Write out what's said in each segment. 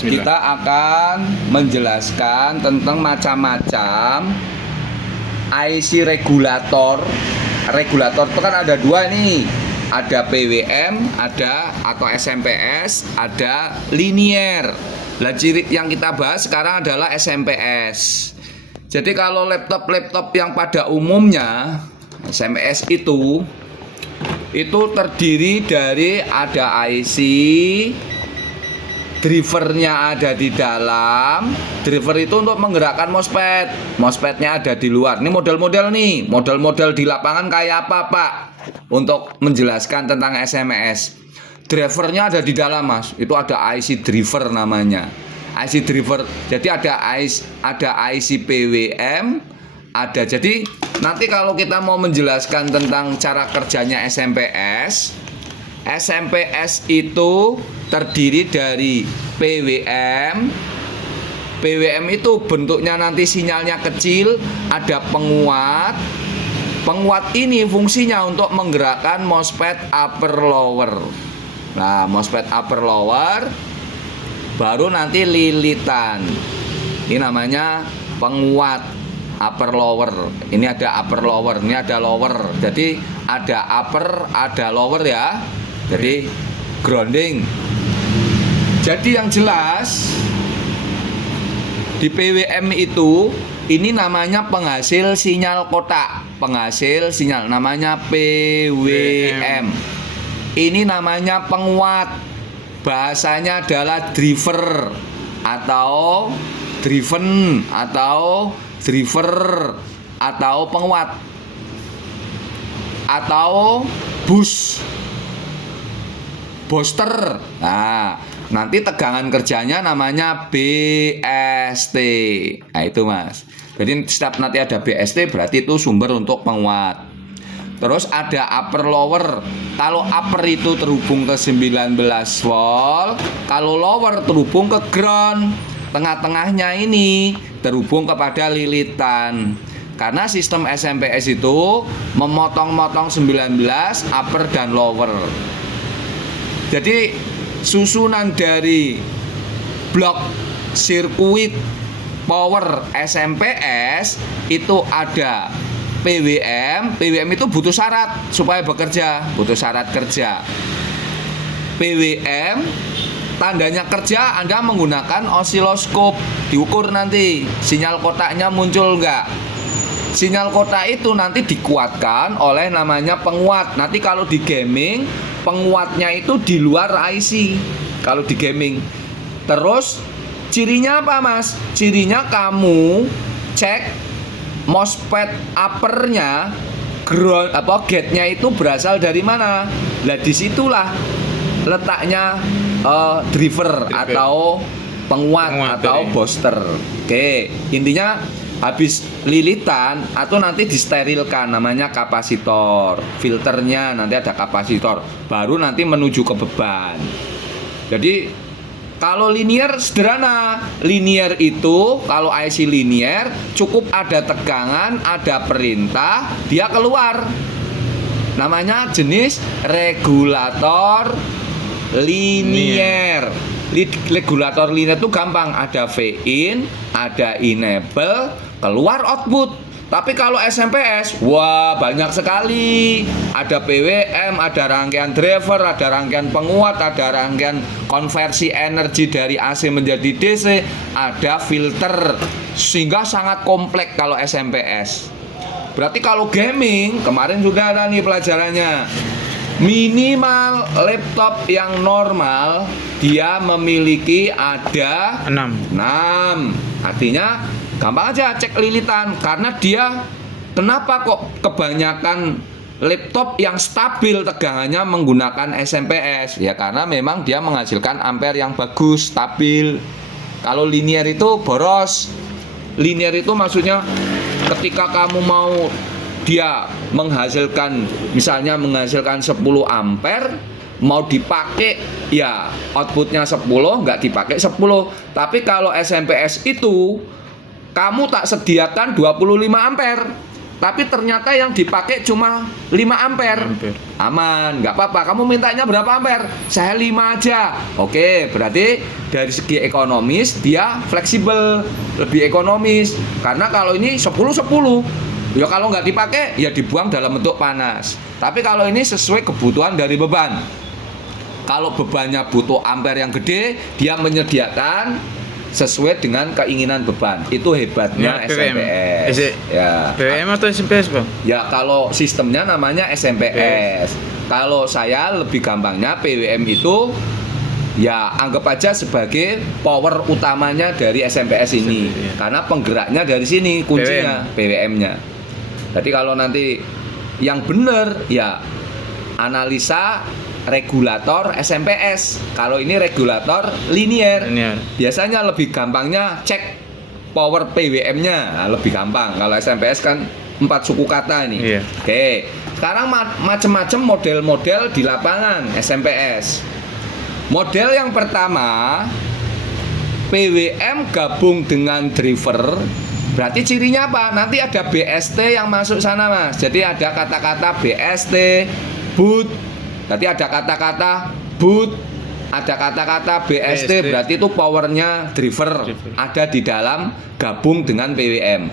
kita akan menjelaskan tentang macam-macam IC regulator. Regulator itu kan ada dua nih, ada PWM, ada atau SMPS, ada linear. Nah, ciri yang kita bahas sekarang adalah SMPS. Jadi kalau laptop yang pada umumnya SMPS itu terdiri dari ada IC, drivernya ada di dalam. Driver itu untuk menggerakkan MOSFET-nya ada di luar. Ini model-model di lapangan kayak apa, Pak? Untuk menjelaskan tentang SMS, drivernya ada di dalam, Mas. Itu ada IC driver namanya. IC driver. Jadi ada IC PWM, ada. Jadi nanti kalau kita mau menjelaskan tentang cara kerjanya SMPS itu terdiri dari PWM. PWM itu bentuknya nanti sinyalnya kecil, ada penguat. Penguat ini fungsinya untuk menggerakkan MOSFET upper lower. Nah, MOSFET upper lower baru nanti lilitan. Ini namanya penguat upper lower. Ini ada upper lower, ini ada lower. Jadi ada upper, ada lower ya. Jadi grounding. Jadi yang jelas di PWM itu ini namanya penghasil sinyal kotak. Penghasil sinyal namanya PWM. Ini namanya penguat. Bahasanya adalah driver atau driven atau driver atau penguat atau booster. Nah, nanti tegangan kerjanya namanya BST. Nah, itu, Mas. Jadi setiap nanti ada BST berarti itu sumber untuk penguat. Terus ada upper lower. Kalau upper itu terhubung ke 19 volt, kalau lower terhubung ke ground. Tengah-tengahnya ini terhubung kepada lilitan. Karena sistem SMPS itu memotong-motong 19 upper dan lower. Jadi susunan dari blok sirkuit power SMPS itu ada PWM. PWM itu butuh syarat supaya bekerja, butuh syarat kerja. PWM tandanya kerja Anda menggunakan osiloskop, diukur nanti sinyal kotaknya muncul enggak. Sinyal kotak itu nanti dikuatkan oleh namanya penguat. Nanti kalau di gaming penguatnya itu di luar IC kalau di gaming. Terus cirinya apa, Mas? Cirinya kamu cek MOSFET uppernya, ground gate-nya itu berasal dari mana. Lah disitulah letaknya driver atau penguat atau booster. Oke, intinya habis lilitan atau nanti disterilkan namanya kapasitor. Filternya nanti ada kapasitor, baru nanti menuju ke beban. Jadi kalau linear sederhana. Linear itu kalau IC linear cukup ada tegangan, ada perintah, dia keluar. Namanya jenis regulator linear. Regulator linear itu gampang, ada V-in, ada enable, keluar output. Tapi kalau SMPS, wah banyak sekali. Ada PWM, ada rangkaian driver, ada rangkaian penguat, ada rangkaian konversi energi dari AC menjadi DC, ada filter. Sehingga sangat kompleks kalau SMPS. Berarti kalau gaming, kemarin juga ada nih pelajarannya. Minimal laptop yang normal dia memiliki ada 6. Artinya gampang aja cek lilitan. Karena dia kenapa kok kebanyakan laptop yang stabil tegangannya menggunakan SMPS? Ya karena memang dia menghasilkan ampere yang bagus, stabil. Kalau linear itu boros. Linear itu maksudnya ketika kamu mau dia menghasilkan, misalnya menghasilkan 10 ampere, mau dipakai ya outputnya 10, nggak dipakai 10. Tapi kalau SMPS itu kamu tak sediakan 25 ampere, tapi ternyata yang dipakai cuma 5 ampere. Aman, nggak apa-apa. Kamu mintanya berapa ampere? Saya 5 aja. Oke, berarti dari segi ekonomis dia fleksibel, lebih ekonomis. Karena kalau ini 10-10, ya kalau nggak dipakai ya dibuang dalam bentuk panas. Tapi kalau ini sesuai kebutuhan dari beban. Kalau bebannya butuh ampere yang gede, dia menyediakan sesuai dengan keinginan beban. Itu hebatnya SMPS. Ya. BWM atau SMPS, Bang? Ya, kalau sistemnya namanya SMPS. Kalau saya lebih gampangnya PWM itu ya anggap aja sebagai power utamanya dari SMPS ini. Iya. Karena penggeraknya dari sini kuncinya PWM-nya. Jadi kalau nanti yang benar ya analisa regulator SMPS. Kalau ini regulator linier. Biasanya lebih gampangnya cek power PWM-nya. Nah, lebih gampang. Kalau SMPS kan 4 suku kata ini. Iya. Oke. Sekarang macam-macam model-model di lapangan SMPS. Model yang pertama PWM gabung dengan driver. Berarti cirinya apa? Nanti ada BST yang masuk sana, Mas. Jadi ada kata-kata BST, boot. Berarti ada kata-kata boot, ada kata-kata BST, berarti itu powernya driver ada di dalam gabung dengan PWM.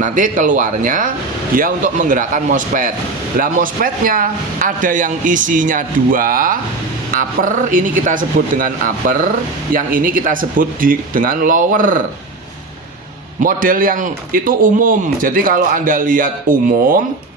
Nanti keluarnya dia untuk menggerakkan MOSFET. Lah MOSFET-nya ada yang isinya 2, upper ini kita sebut dengan upper, yang ini kita sebut dengan lower. Model yang itu umum. Jadi kalau Anda lihat umum,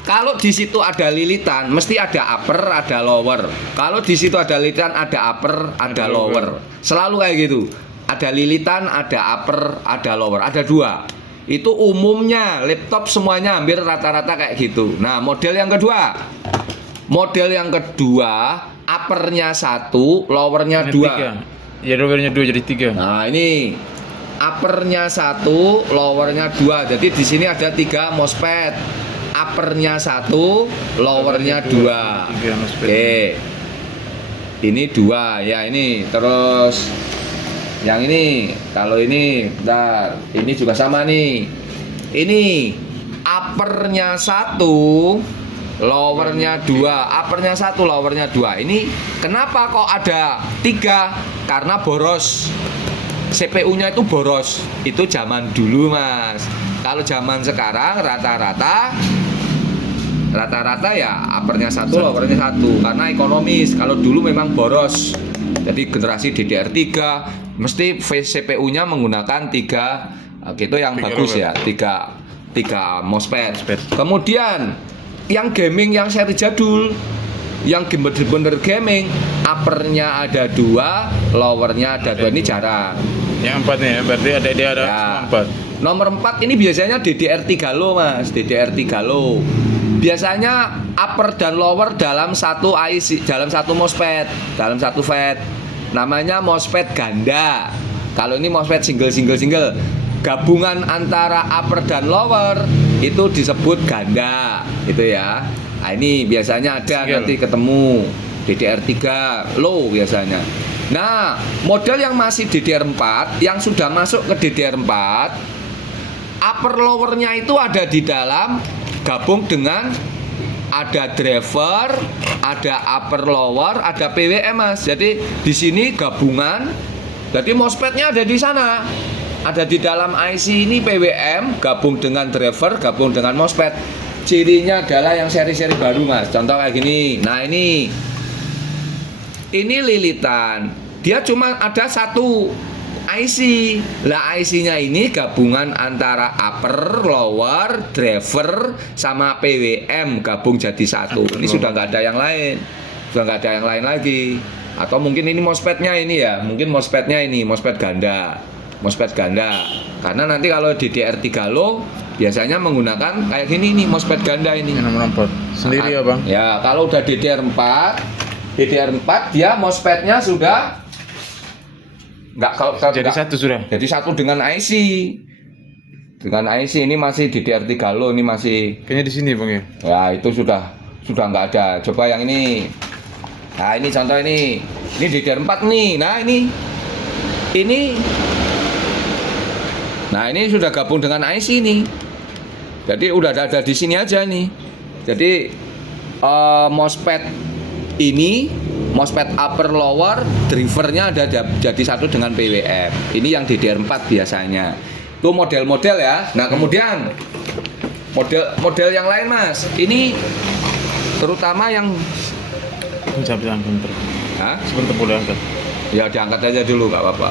kalau di situ ada lilitan, mesti ada upper, ada lower. Kalau di situ ada lilitan, ada upper, ada lower. Selalu kayak gitu. Ada lilitan, ada upper, ada lower. Ada 2. Itu umumnya laptop semuanya hampir rata-rata kayak gitu. Nah, model yang kedua. Model yang kedua, uppernya 1, lowernya 2. Ya, lowernya 2 jadi 3. Nah, ini uppernya 1, lowernya 2. Jadi di sini ada 3 MOSFET. Uppernya 1, lowernya 2. Oke. Ini 2 ya, ini. Terus yang ini, kalau ini, bentar. Ini juga sama nih. Ini uppernya 1, lowernya 2. Uppernya 1, lowernya 2. Ini kenapa kok ada 3? Karena boros. CPU-nya itu boros. Itu zaman dulu, Mas. Kalau zaman sekarang rata-rata ya uppernya 1, lowernya 1 karena ekonomis. Kalau dulu memang boros. Jadi generasi DDR3 mesti CPU-nya menggunakan 3 gitu yang bagus ya, 3 MOSFET. Kemudian yang gaming yang seri jadul, yang bener-bener gaming, uppernya ada 2, lowernya ada 2. Ini jarang. Yang 4 nih, berarti ada dia ada Ya. 4. Nomor 4 ini biasanya DDR3 low, Mas. DDR3 low. Biasanya upper dan lower dalam satu IC, dalam satu MOSFET, dalam satu FET. Namanya MOSFET ganda. Kalau ini MOSFET single. Gabungan antara upper dan lower itu disebut ganda, gitu ya. Nah, ini biasanya ada nanti ketemu DDR3 low biasanya. Nah, model yang masih DDR4, yang sudah masuk ke DDR4, upper lowernya itu ada di dalam gabung dengan ada driver, ada upper lower, ada PWM, Mas. Jadi di sini gabungan. Jadi MOSFET-nya ada di sana. Ada di dalam IC ini PWM gabung dengan driver, gabung dengan MOSFET. Cirinya adalah yang seri-seri baru, Mas. Contoh kayak gini. Nah, ini lilitan. Dia cuma ada satu IC. Lah IC-nya ini gabungan antara upper, lower, driver sama PWM gabung jadi satu. Ini sudah nggak ada yang lain. Sudah nggak ada yang lain lagi. Atau mungkin ini MOSFET-nya ini ya. Mungkin MOSFET-nya ini MOSFET ganda. MOSFET ganda. Karena nanti kalau DDR3 low biasanya menggunakan kayak gini nih MOSFET ganda ini. Yang nomor 4. Sendiri ya, Bang? Ya, kalau udah DDR4 dia MOSFET-nya sudah nggak kalau jadi satu sudah. Jadi satu dengan IC. Dengan IC ini masih DDR3 low, ini masih Kayaknya di sini, Bang ya. ya itu sudah nggak ada. Coba yang ini. Nah, ini contoh ini. Ini DDR4 nih. Nah, ini. Nah, ini sudah gabung dengan IC nih. Jadi udah ada di sini aja nih. Jadi MOSFET ini MOSFET upper lower drivernya ada jadi satu dengan PWM. Ini yang DDR4 biasanya. Itu model-model ya. Nah, kemudian model yang lain, Mas. Ini terutama yang Sebentar. Hah? Sebentar boleh angkat. Ya diangkat aja dulu nggak apa-apa.